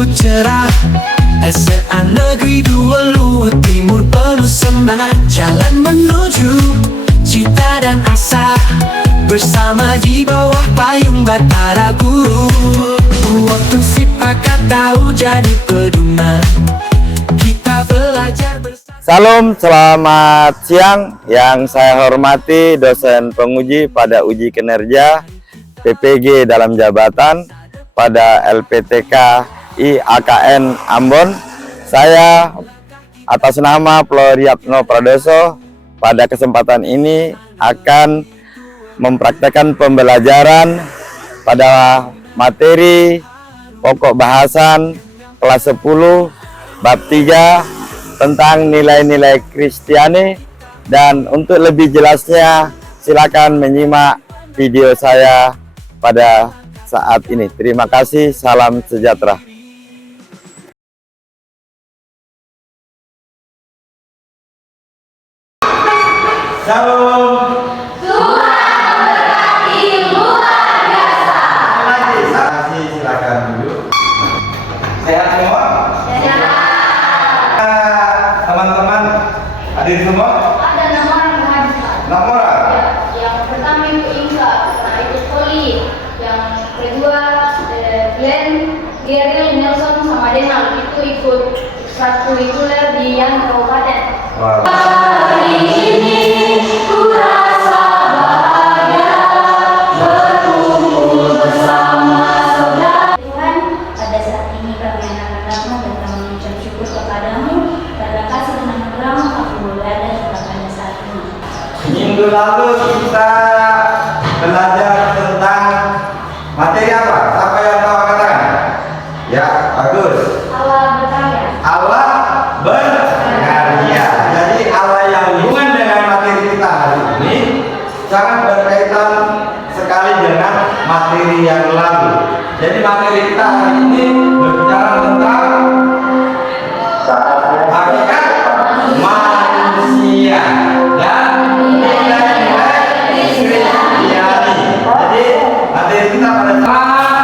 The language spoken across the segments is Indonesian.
itu cerah. SMA Negeri 2 Luhut Timur penuh semangat, jalan menuju cita dan asa, bersama di bawah payung Batara Guru. Waktu sipakat tahu jadi pedoman, kita belajar bersama. Salam, selamat siang. Yang saya hormati dosen penguji pada uji kinerja PPG dalam jabatan pada LPTK IAKN Ambon. Saya atas nama Floriatno Pradoso pada kesempatan ini akan mempraktekkan pembelajaran pada materi pokok bahasan kelas 10 bab 3 tentang nilai-nilai Kristiani, dan untuk lebih jelasnya silakan menyimak video saya pada saat ini. Terima kasih, salam sejahtera. Shalom. Tuhan memberkati luar biasa. Lagi, silakan dulu. Sehat semua? Teman-teman hadir semua? Ada nomor yang hadir. Nomor? Ya, yang pertama itu Inka, nah itu Poli. Yang kedua Glenn, Geril, Nelson sama Denal itu ikut ekstrakurikuler di yang kabupaten. Wow. Hari ini ku rasa bahagia berkumpul bersama saudara. Tuhan, pada saat ini kami anak-anakmu datang mengucap syukur kepadamu karena kasih dan anugerahmu kami boleh ada hingga pada saat ini. Minggu lalu kita belajar tentang materi apa? Siapa yang tahu katakan? Ya, bagus. Allah berkarya. Allah berkarya. Jadi Allah yang hubungan dengan materi kita hari ini sangat berkaitan sekali dengan materi yang lalu. Jadi materi kita hari ini berbicara tentang hakikat manusia dan nilai-nilai Kristiani. Jadi materi kita pada saat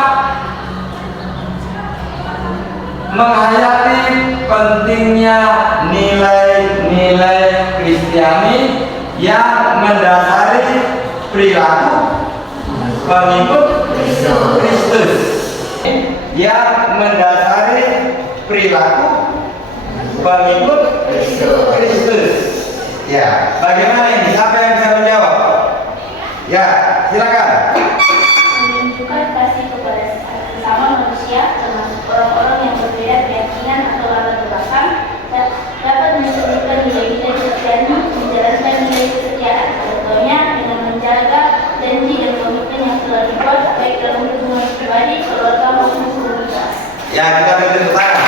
menghayati pentingnya nilai-nilai Kristiani yang mendasari perilaku pengikut Kristus, yang mendasari perilaku pengikut Kristus. Ya, bagaimana ini? Siapa yang bisa menjawab? Ya, silakan. Menunjukkan kasih kepada sesama manusia, termasuk orang-orang yang berbeda keyakinan atau latar belakang, dapat menunjukkan nilai-nilai Kristiani, menjalankan nilai kesetiaan, contohnya dengan menjaga janji dan komitmen yang telah dibuat baik dalam hubungan pribadi, keluarga maupun komunitas. Ya, kita beri tepuk tangan.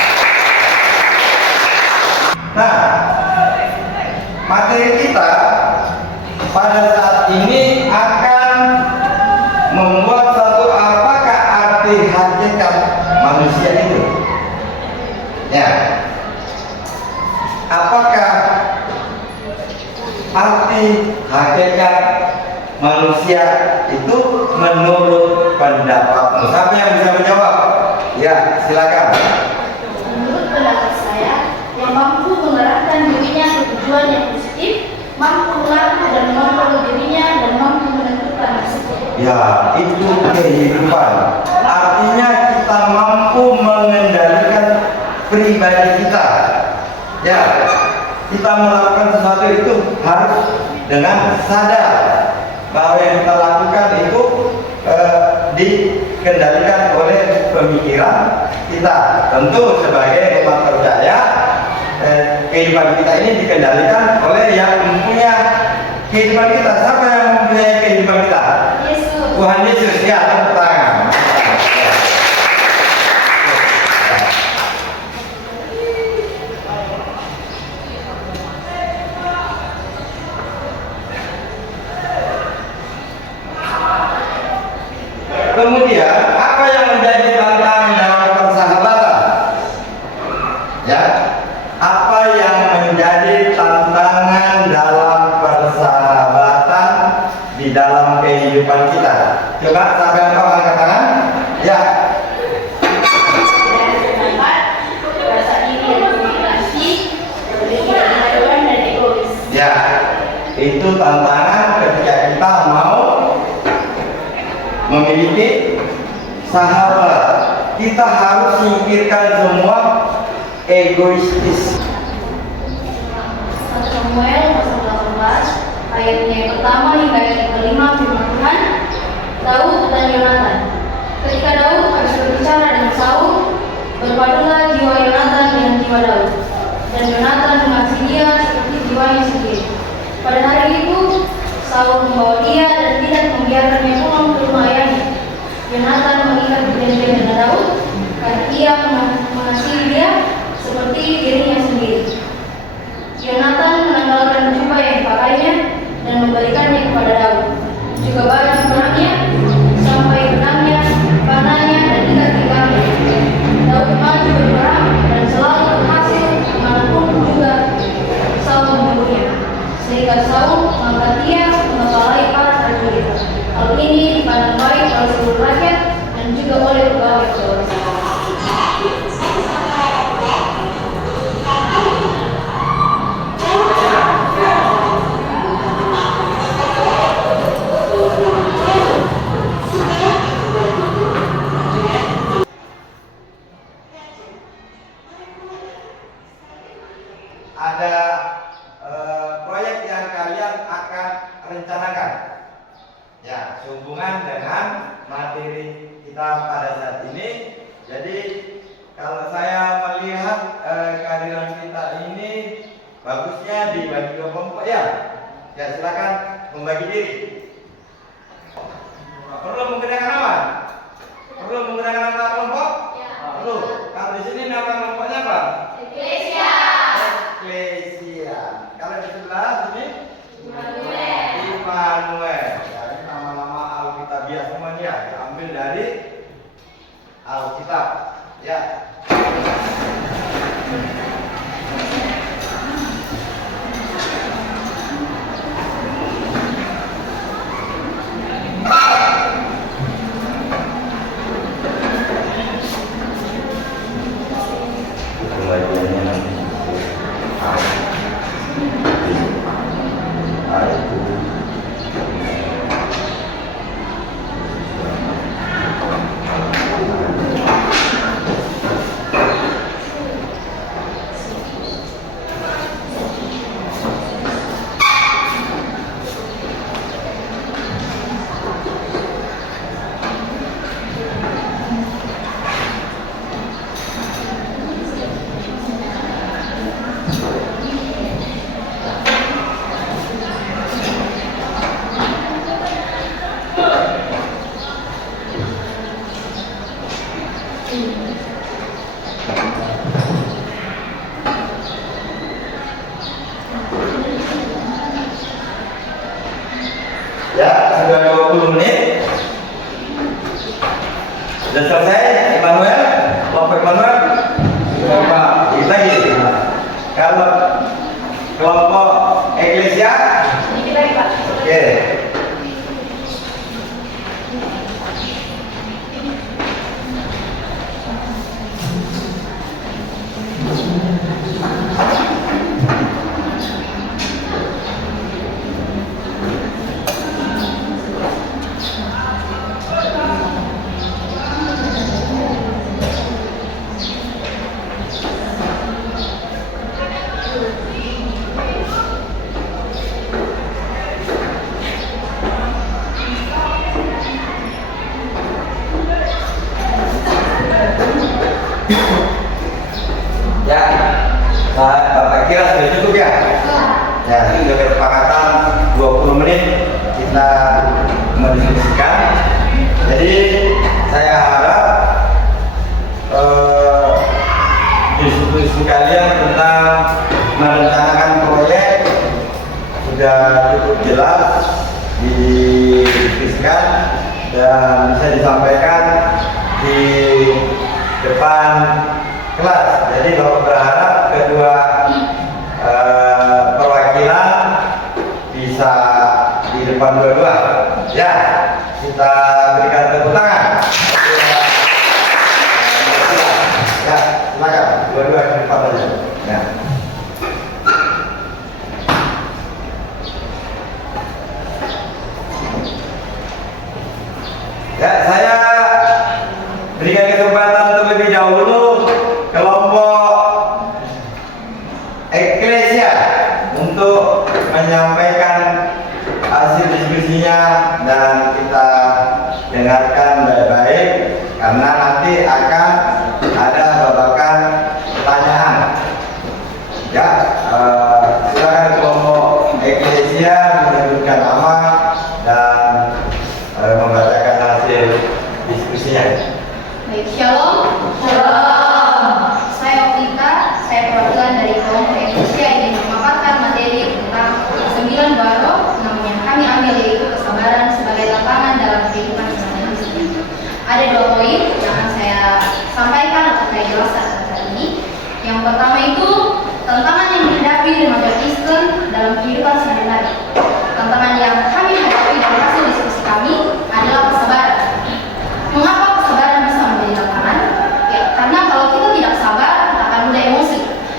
Nah, materi kita pada saat ini akan membuat satu apakah arti hakikat manusia itu. Ya, apakah arti hakikat manusia itu menurut pendapatmu? Siapa yang bisa menjawab? Ya, silakan. Menurut pendapat saya, yang mampu mengarahkan dirinya ke tujuan yang positif, mampu mengatur dan mengontrol dirinya, dan mampu menentukan nasibnya. Ya, itu kehidupan. Artinya kita mampu mengendalikan pribadi kita. Ya, kita melakukan sesuatu itu harus dengan sadar bahwa yang kita lakukan itu dikendalikan oleh pemikiran kita. Tentu sebagai umat percaya, kehidupan kita ini dikendalikan oleh yang mempunyai kehidupan kita. Siapa yang mempunyai kehidupan kita? Yesus. Tuhan Yesus. Ya, tepuk tangan. Kemudian apa yang menjadi tantangan dalam persahabatan? Ya, apa yang menjadi tantangan dalam persahabatan di dalam kehidupan kita? Coba sampai apa angkat tangan? Ya. Ya, itu tantangan ketika kita mau memiliki sahabat. Kita harus singkirkan semua egoistis. 1 Samuel pasal 18 ayatnya yang pertama hingga ayat yang kelima firman Tuhan. Daud dan Yonatan. Ketika Daud habis berbicara dengan Saul, berpadulah jiwa Yonatan dengan jiwa Daud, dan Yonatan mengasihi dia seperti jiwanya sendiri. Pada hari itu Saul membawa dia dan tidak membiarkannya pulang ke rumah ayahnya. Yonatan mengikat perjanjian dengan Daud karena ia mengasihi dia seperti dirinya sendiri. Yonatan menanggalkan jubah yang dipakainya dan memberikannya kepada Daud, juga baju perangnya, sampai pedangnya, panahnya, dan ikat pinggangnya. Daud maju berperang dan selalu berhasil dimanapun juga Saul membunuhnya, sehingga Saul mengangkat dia mengepalai para prajurit. Hal ini dipandang baik oleh seluruh rakyat dan juga oleh pegawai. Ada proyek yang kalian akan rencanakan, ya, sehubungan dengan materi kita pada saat ini. Jadi kalau saya melihat kehadiran kita ini bagusnya dibagi dua kelompok, ya. Ya, silakan membagi diri. Perlu menggunakan apa? Perlu menggunakan nama kelompok? Ya. Perlu. Kalau di sini nama kelompoknya apa? Eklesia. Eklesia. Kalau di sebelah sini? Immanuel. Immanuel. Jadi nama-nama Alkitabiah semua dia diambil dari Alkitab. Ya. Pembagiannya nanti. Ya, sudah 20 menit. Sudah selesai, Immanuel? Kelompok Immanuel? Sudah lagi. Kalau kelompok Eklesia? Ini baik, Pak. Oke. Ya, Bapak kira sudah cukup ya? Ya, sudah kesepakatan 20 menit kita mendiskusikan. Jadi saya harap diskusi kalian tentang merencanakan proyek sudah cukup jelas didiskusikan dan bisa disampaikan di depan kelas. Jadi Bapak berharap kedua perwakilan bisa di depan dua-dua. Ya, kita berikan tepuk tangan. Ya, silakan dua-dua di depan saja. Ya. untuk menyampaikan hasil diskusinya dan kita dengarkan baik-baik karena nanti akan ada babakan pertanyaan. Ya, silakan kelompok Eklesia menyebutkan nama dan membacakan hasil diskusinya. Baik, shalom. Shalom. Saya Oktika, saya perwakilan dari kelompok Eklesia ingin memaparkan materi tentang 9 baroh yang kami ambil, yaitu kesabaran sebagai tantangan dalam kehidupan sehari-hari. Ada 2 poin yang akan saya sampaikan atau saya jelaskan saat ini. Yang pertama itu tantangan yang dihadapi remaja Kristen dalam kehidupan sehari-hari. Tantangan yang kami hadapi dan hasil diskusi kami adalah kesabaran. Mengapa kesabaran bisa menjadi tantangan? Ya, karena kalau kita tidak sabar, kita akan mudah emosi.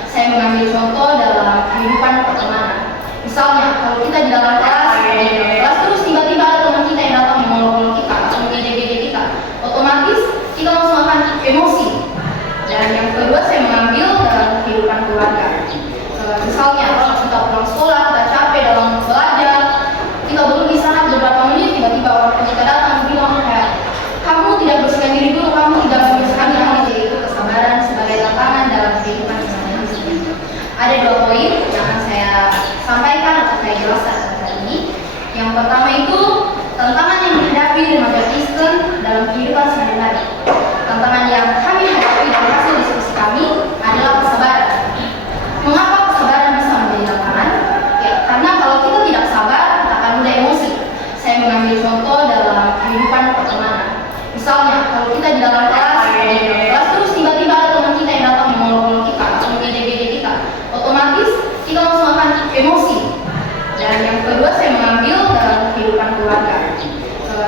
Saya mengambil contoh dalam kehidupan pertemanan. Misalnya, kalau kita di dalam kelas terus tiba-tiba ada teman kita yang datang mengolok-olok kita atau mengejek-ejek kita, otomatis kita langsung akan emosi. Dan yang kedua, saya mengambil dalam kehidupan keluarga. Misalnya, kalau kita pulang sekolah, kita capek dalam belajar, kita belum di sana beberapa menit, tiba-tiba orang tua kita datang bilang kayak, kamu tidak bersihkan diri dulu, kamu tidak membersihkan diri, yaitu kesabaran sebagai tantangan dalam kehidupan sehari-hari. Ada 2 poin yang akan saya sampaikan atau saya jelaskan saat ini. Yang pertama itu tantangan yang dihadapi remaja Kristen dalam kehidupan sehari-hari. Tantangan yang kami hadapi dan hasil diskusi kami adalah kesabaran. Mengapa kesabaran bisa menjadi tantangan? Ya, karena kalau kita tidak sabar, kita akan mudah emosi. Saya mengambil contoh dalam kehidupan pertemanan. Misalnya, kalau kita di dalam kelas terus tiba-tiba ada teman kita yang datang mengolok-olok kita atau mengejek-ejek kita, otomatis kita langsung akan emosi. Dan yang kedua, saya mengambil dalam kehidupan keluarga.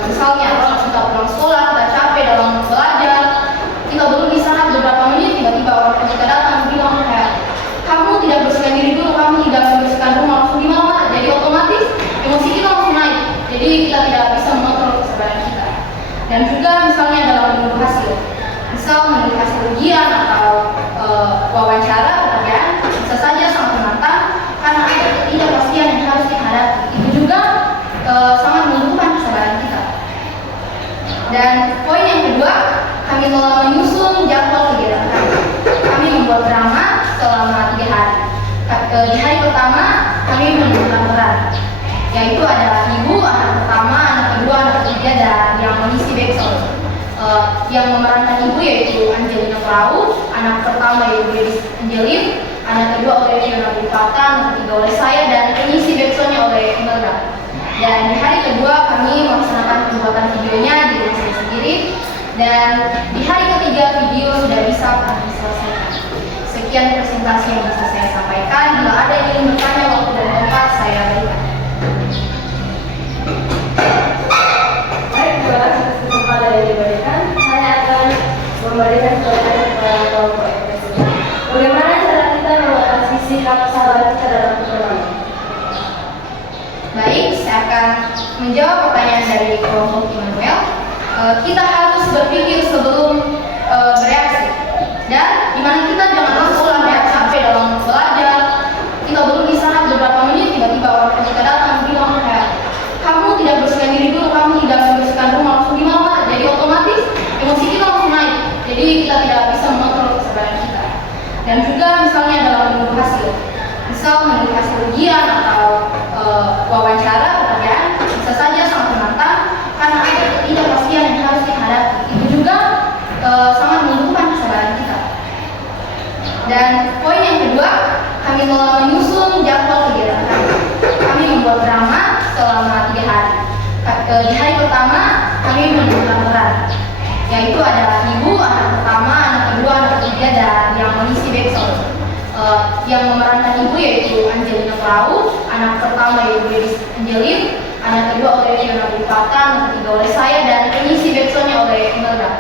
Misalnya, kalau kita pulang sekolah, kita capek dalam belajar, kita belum di sana beberapa menit, tiba-tiba orang tua kita datang bilang kayak, kamu tidak bersihkan diri dulu, kamu tidak membersihkan rumah, langsung gimana? Jadi otomatis emosi kita langsung naik. Jadi kita tidak bisa mengontrol kesabaran kita. Dan juga misalnya dalam menunggu hasil, misal menunggu hasil ujian atau wawancara pekerjaan, bisa saja sangat menantang karena ada ketidakpastian yang harus dihadapi. Itu juga sangat membutuhkan kesabaran kita. Dan poin yang kedua, kami telah menyusun jadwal kegiatan kami. Kami membuat drama selama 3 hari. Di hari pertama kami menentukan peran, yaitu ada ibu, anak pertama, anak kedua, anak ketiga, dan yang mengisi backsound. Yang memerankan ibu yaitu Angelina Prau, anak pertama yaitu Dewi Angelin, anak kedua oleh Fiona Bupata, anak ketiga oleh saya, dan pengisi backsoundnya oleh Imelda. Dan di hari kedua kami melaksanakan pembuatan videonya di rumah saya sendiri, dan di hari ketiga video sudah bisa kami selesaikan. Sekian presentasi yang bisa saya sampaikan. Bila ada yang ingin bertanya, waktu dan tempat saya berikan. Baik, terima kasih atas kesempatan yang diberikan. Saya akan memberikan pertanyaan kepada kelompok Eklesia. Bagaimana cara kita mengatasi sikap sabar kita dalam pertemanan? Baik, saya akan menjawab pertanyaan dari kelompok Immanuel. Kita harus berpikir sebelum bereaksi, dan dimana kita jangan langsung bereaksi sampai dalam belajar. Kita belum di sana beberapa menit, tiba-tiba orang tua kita datang bilang kayak, kamu tidak bersihkan diri dulu, kamu tidak membersihkan rumah, langsung gimana? Jadi otomatis emosi kita langsung naik. Jadi kita tidak bisa mengontrol kesabaran kita. Dan juga misalnya dalam menunggu hasil, misal menunggu hasil ujian atau wawancara pekerjaan, bisa saja sangat menantang karena ada ketidakpastian yang harus dihadapi. Itu juga sangat membutuhkan kesabaran kita. Dan poin yang kedua, kami telah menyusun jadwal kegiatan kami. Kami membuat drama selama 3 hari. Di hari pertama kami menentukan peran, yaitu ada ibu, anak pertama, anak kedua, anak ketiga, dan yang mengisi backsound. Yang memerankan ibu yaitu Angelina Prau, anak pertama yaitu Dewi Angelin, anak kedua oleh Fiona Bupata, anak ketiga oleh saya, dan pengisi backsoundnya oleh Imelda.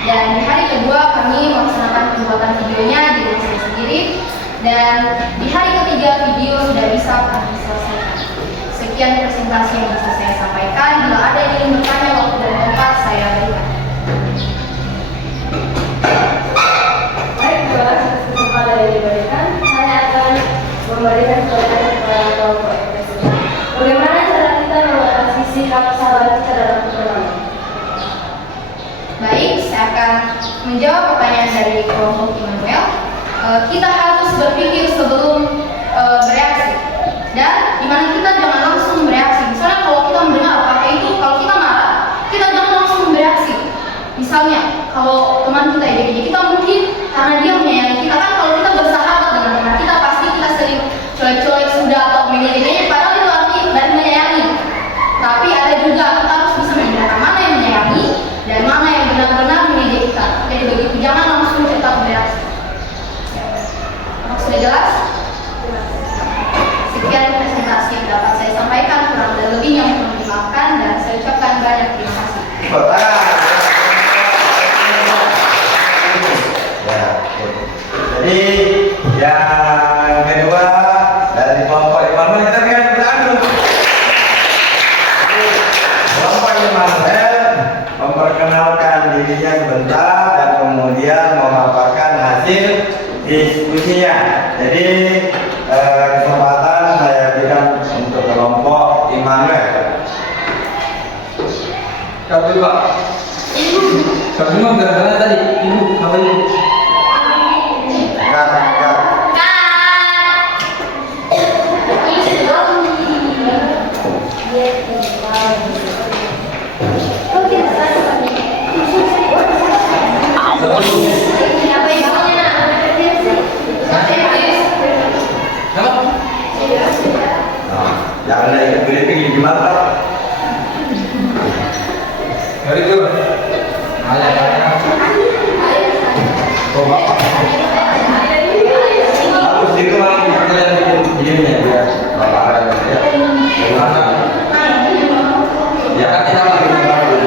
Dan di hari kedua kami melaksanakan pembuatan videonya di rumah saya sendiri, dan di hari ketiga video sudah bisa kami selesaikan. Sekian presentasi yang bisa saya sampaikan. Bila ada yang ingin bertanya, waktu dan tempat saya berikan. Baik, terima kasih atas kesempatan yang diberikan. Saya akan memberikan pertanyaan kepada kelompok dari kelompok Immanuel, kita harus berpikir sebelum bereaksi, dan dimana kita jangan langsung bereaksi. Misalnya kalau kita mendengar apa itu, kalau kita marah, kita jangan langsung bereaksi. Misalnya kalau teman kita ejek-ejek kita, mungkin karena dia menyayangi kita, kan kalau kita bersahabat dengan teman kita pasti kita sering cuek-cuek sudah atau mengejek-ejek, padahal itu arti dari menyayangi. Tapi ada juga kita harus bisa membedakan mana yang menyayangi dan mana yang benar-benar mengejek kita. Jadi begitu, jangan langsung cepat bereaksi. Sudah jelas? Sekian presentasi yang dapat saya sampaikan, kurang dan lebihnya mohon dimaafkan, dan saya ucapkan banyak terima kasih. Jadi yang kedua dari kelompok Immanuel, kita lihat beradu. Kelompok Immanuel memperkenalkan dirinya sebentar dan kemudian memaparkan hasil diskusinya. Jadi kesempatan saya berikan untuk kelompok Immanuel. Siapa Pak? Siapa semua gara-gara tadi? Ibu, apa ibu? Jangan ada ikut briefing gimana Pak? Dari itu. Oh Bapak. Aku situ lagi kalian bikin ininya ya. Bapak ada ya. Gimana? Ya kan kita lagi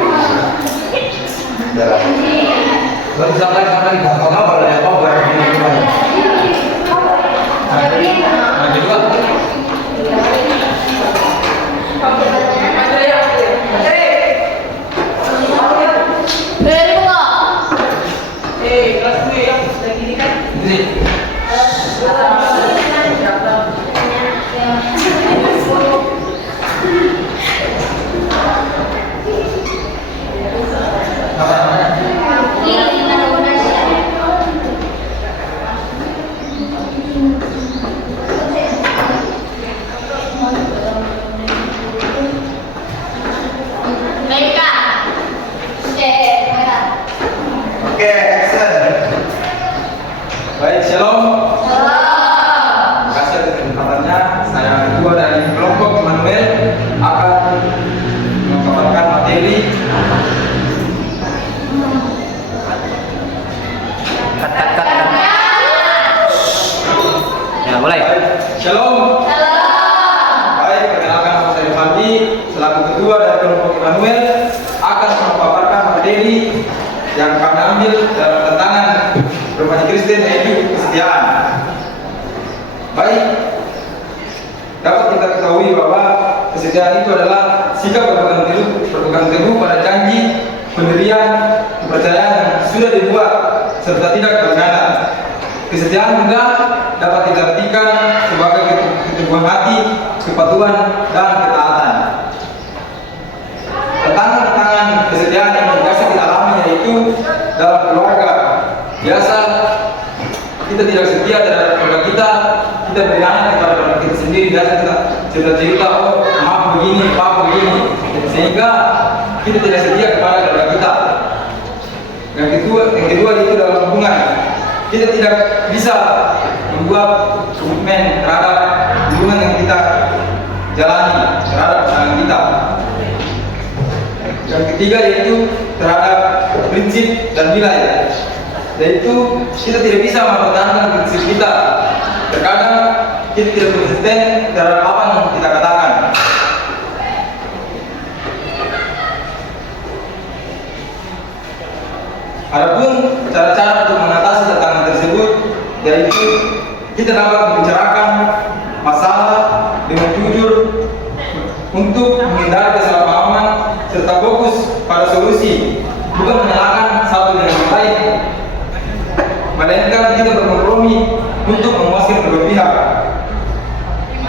jalan. Baru sampai Apa boleh apa boleh ini gimana? Nah, juga. Oke, action. Baik, shalom. Terima kasih atas kesempatannya. Saya ketua dari kelompok Immanuel akan memaparkan materi Ya, mulai. Shalom. Baik, perkenalkan nama saya Fandi selaku ketua dari kelompok Immanuel akan memaparkan materi yang kami ambil dalam tantangan Remaja Kristen yaitu kesetiaan. Baik, dapat kita ketahui bahwa kesetiaan itu adalah sikap berpegang teguh pada janji, pendirian, kepercayaan yang sudah dibuat serta tidak berkhianat. Kesetiaan juga dapat diartikan sebagai keteguhan hati, kepatuhan, dan ketaatan. Tantangan kesetiaan yang biasa kita alami yaitu dalam keluarga. Biasa kita tidak setia terhadap keluarga kita berkhianat kepada keluarga kita sendiri. Biasa kita cerita-cerita, oh maaf begini, pak begini, sehingga kita tidak setia kepada keluarga kita. Yang kedua itu dalam hubungan. Kita tidak bisa membuat komitmen terhadap hubungan yang kita jalani terhadap pasangan kita. Yang ketiga yaitu terhadap prinsip dan nilai, yaitu kita tidak bisa mempertahankan prinsip kita. Terkadang kita tidak konsisten terhadap apa yang kita katakan. Adapun cara-cara untuk mengatasi tantangan tersebut yaitu kita dapat membicarakan masalah dengan jujur untuk menghindari kesalahpahaman serta fokus pada solusi, bukan menyalahkan satu dengan yang lain, melainkan kita berkompromi untuk memuaskan kedua pihak,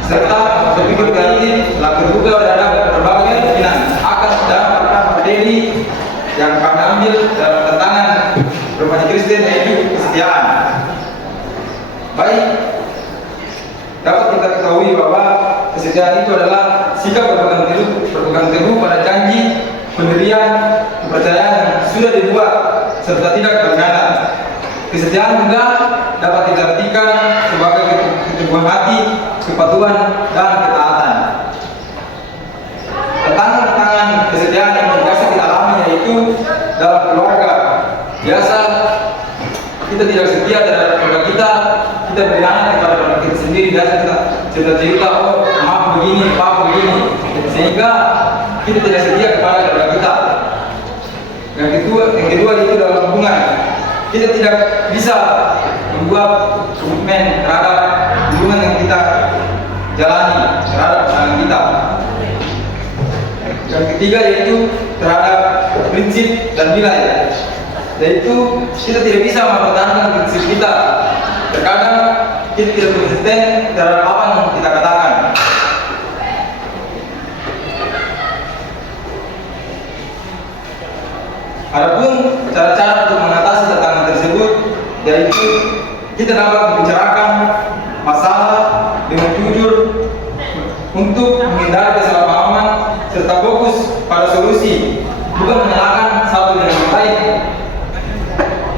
serta berpikir kreatif telah terbuka terhadap berbagai kemungkinan akan mendapatkan materi yang kami ambil dalam tantangan Remaja Kristen yaitu kesetiaan. itu adalah sikap berpegang teguh pada janji, pendirian, kepercayaan yang sudah dibuat serta tidak berkhianat. Kesetiaan juga dapat diartikan sebagai keteguhan hati, kepatuhan, dan ketaatan. Tantangan kesetiaan yang biasa kita alami yaitu dalam keluarga. Biasa kita tidak setia terhadap keluarga kita berkhianat kepada keluarga kita sendiri. Biasa kita cerita-cerita, oh maaf begini, pak begini, sehingga kita tidak setia kepada keluarga kita. Yang kedua itu dalam hubungan. Kita tidak bisa membuat komitmen terhadap hubungan yang kita jalani terhadap pasangan kita. Yang ketiga yaitu terhadap prinsip dan nilai, yaitu kita tidak bisa mempertahankan prinsip kita. Terkadang kita tidak konsisten terhadap apa yang kita katakan. Adapun cara-cara untuk mengatasi tantangan tersebut yaitu kita dapat membicarakan masalah dengan jujur untuk menghindari kesalahpahaman serta fokus pada solusi, bukan menyalahkan satu dengan yang lain,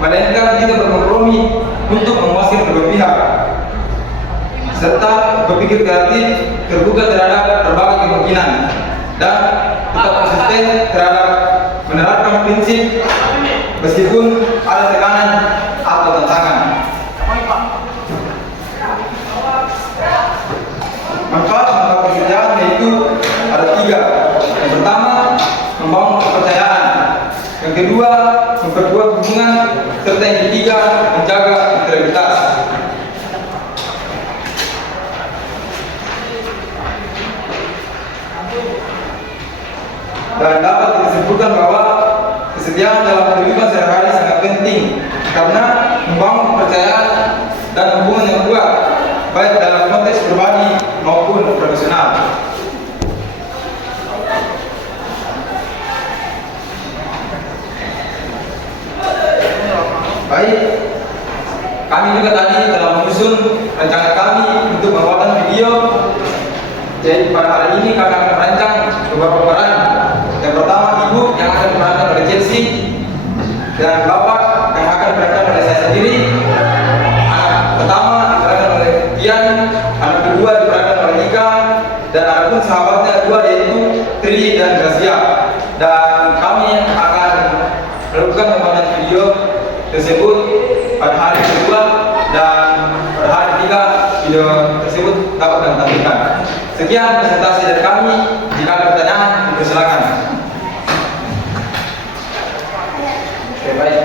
melainkan kita berkompromi untuk memuaskan kedua pihak serta berpikir kreatif, terbuka terhadap berbagai kemungkinan, dan tetap konsisten terhadap menerapkan prinsip meskipun ada tekanan atau tantangan. Manfaat pekerjaan yaitu ada 3. Yang pertama, membangun kepercayaan. Yang kedua, memperkuat hubungan, serta yang ketiga, menjaga integritas. Dan dapat disebutkan bahwa kesetiaan dalam kehidupan sehari-hari sangat penting karena membangun kepercayaan dan hubungan yang kuat baik dalam konteks pribadi maupun profesional. Baik, kami juga tadi telah menyusun rencana kami untuk pembuatan video. Jadi pada hari ini kami akan merancang beberapa peran. Yang pertama, ibu yang akan diperankan oleh Chelsea, dan bapak yang akan diperankan oleh saya sendiri. Anak pertama diperankan oleh Kian, anak kedua diperankan oleh Ika, dan adapun sahabatnya 2 yaitu Tri dan Gracia. Dan kami akan melakukan pembuatan video tersebut pada hari kedua, dan pada hari ketiga video tersebut dapat kami tampilkan. Sekian presentasi dari kami. Jika ada pertanyaan, silakan. Oke, baik.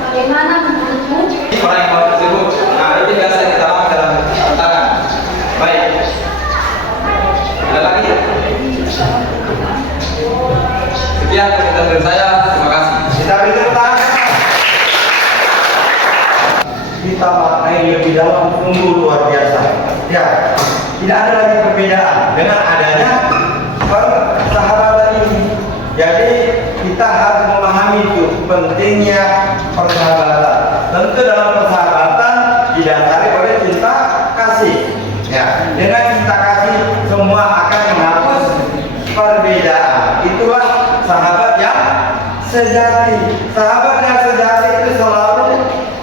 Bagaimana menurutmu? Orang yang mau tersebut, nah itu biasa kita lakukan dalam tantangan. Baik. Ada lagi? Sekian presentasi dari saya. Terima kasih. Kita beri tepuk tangan. Kita maknai lebih dalam, sungguh luar biasa. Ya, tidak ada lagi perbedaan dengan adanya persahabatan ini. Jadi kita harus memahami itu pentingnya persahabatan. Tentu dalam persahabatan didasari oleh cinta kasih. Ya, dengan cinta kasih semua akan menghapus perbedaan. Itulah sahabat yang sejati. Sahabat yang sejati itu selalu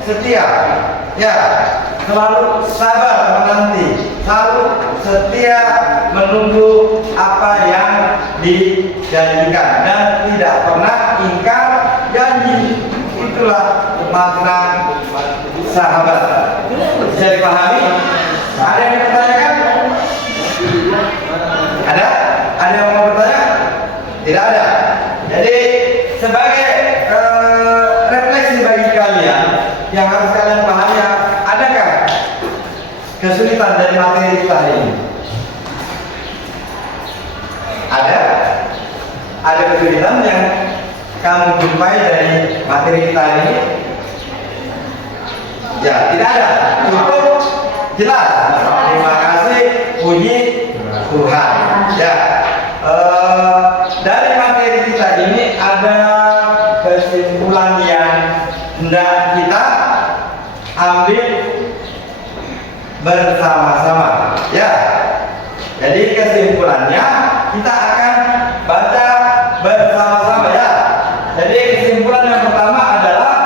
setia, ya, selalu sabar menanti, selalu setia menunggu apa yang dijanjikan dan tidak pernah ingkar janji. Itulah makna sahabat. Bisa dipahami? Ada yang dipertanyakan? Ada? Ada yang mau bertanya? Tidak ada. Jadi sebagai refleksi bagi kalian yang harus kalian pahami, adakah kesulitan dari materi kita hari ini? Ada kesulitan yang kamu jumpai dari materi kita hari ini? Ya, tidak ada. Cukup jelas. Terima kasih, puji Tuhan. Ya, dari materi kita ini ada kesimpulan yang hendak kita ambil bersama-sama. Ya. Jadi kesimpulannya kita akan baca bersama-sama ya. Jadi kesimpulan yang pertama adalah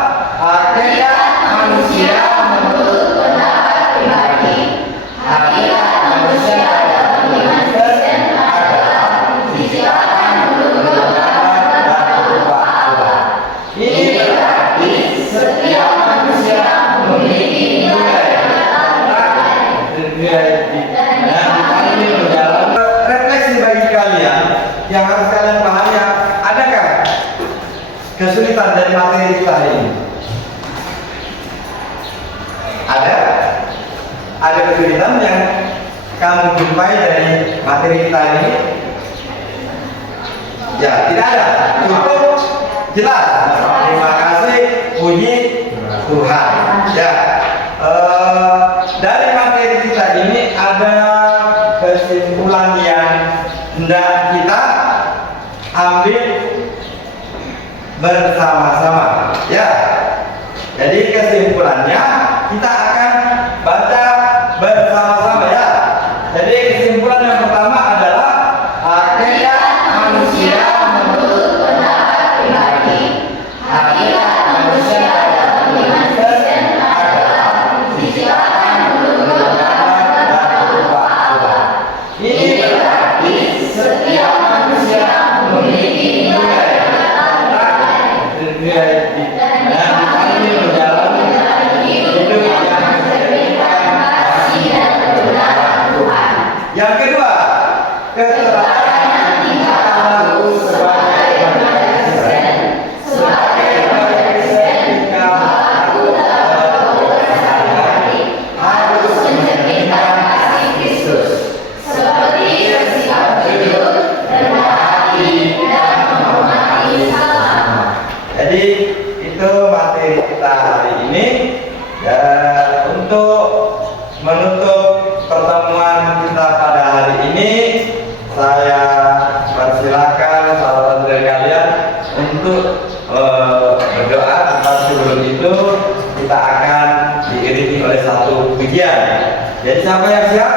hakikat manusia menurut pendapat pribadi. Hakikat manusia dalam iman Kristen adalah diciptakan menurut gambar dan rupa Allah. Ini berarti setiap manusia memiliki nilai refleksi bagi kalian yang harus kalian pahami. Adakah kesulitan dari materi kita hari ini? Ada kesulitan yang kamu jumpai dari materi kita hari ini? Ya, tidak ada. Cukup jelas. Terima kasih, puji Tuhan. Ya. Dari materi kita ini ada kesimpulan yang hendak kita ambil bersama-sama. Ya. Jadi kesimpulannya kita akan baca bersama-sama ya. Jadi kesimpulan yang pertama adalah hakikat manusia menurut pendapat pribadi. Hakikat manusia dalam iman Kristen adalah diciptakan menurut gambar dan rupa Allah. Ini berarti setiap manusia memiliki nilai yang kedua, keteladanan tingkah laku sebagai warga Kristen. Sebagai warga Kristen, tingkah laku dalam berbagai harus mencerminkan kasih Kristus, seperti bersikap jujur, rendah hati, dan menghormati sesama. Jadi itu materi kita hari ini. Untuk menutup pertemuan kita pada hari ini, saya persilakan salah satu dari kalian untuk berdoa. Tetapi sebelum itu kita akan diiringi oleh satu pujian. Jadi siapa yang siap?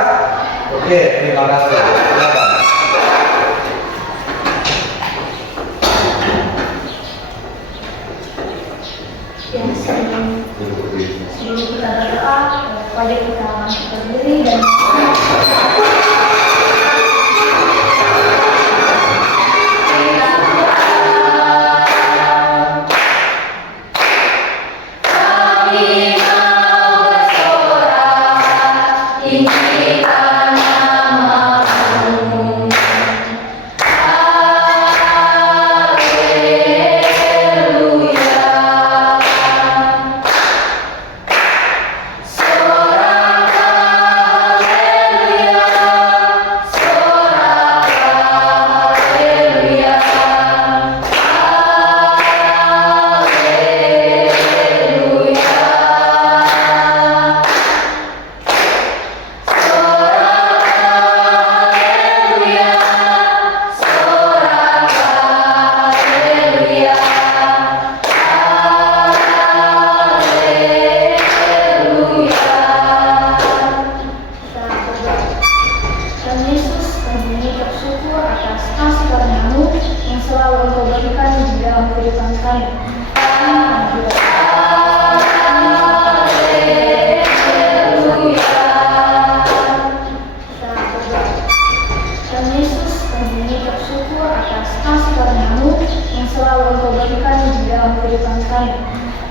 Oke, terima kasih. Silakan. Sebelum kita berdoa, wajib kita masuk berdiri dan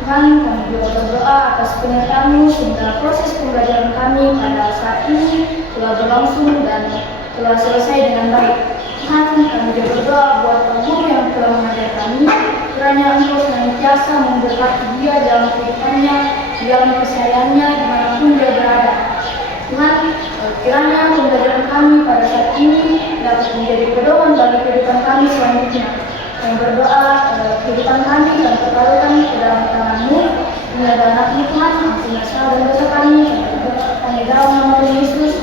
Tuhan, kami juga berdoa atas penyertaan-Mu sehingga proses pembelajaran kami pada saat ini telah berlangsung dan telah selesai dengan baik. Tuhan, kami juga berdoa buat guru yang telah mengajar kami, kiranya Engkau senantiasa memberkati dia dalam kehidupannya, dalam kesehariannya, dimanapun dia berada. Tuhan, kiranya pembelajaran kami pada saat ini dapat menjadi pedoman bagi kehidupan kami selanjutnya. Kami berdoa kehidupan kami dan pertaruhkan ke dalam tangan-Mu. Ini adalah anak-Mu Tuhan, ampuni salah dan dosa kami. Kami dalam nama Tuhan Yesus.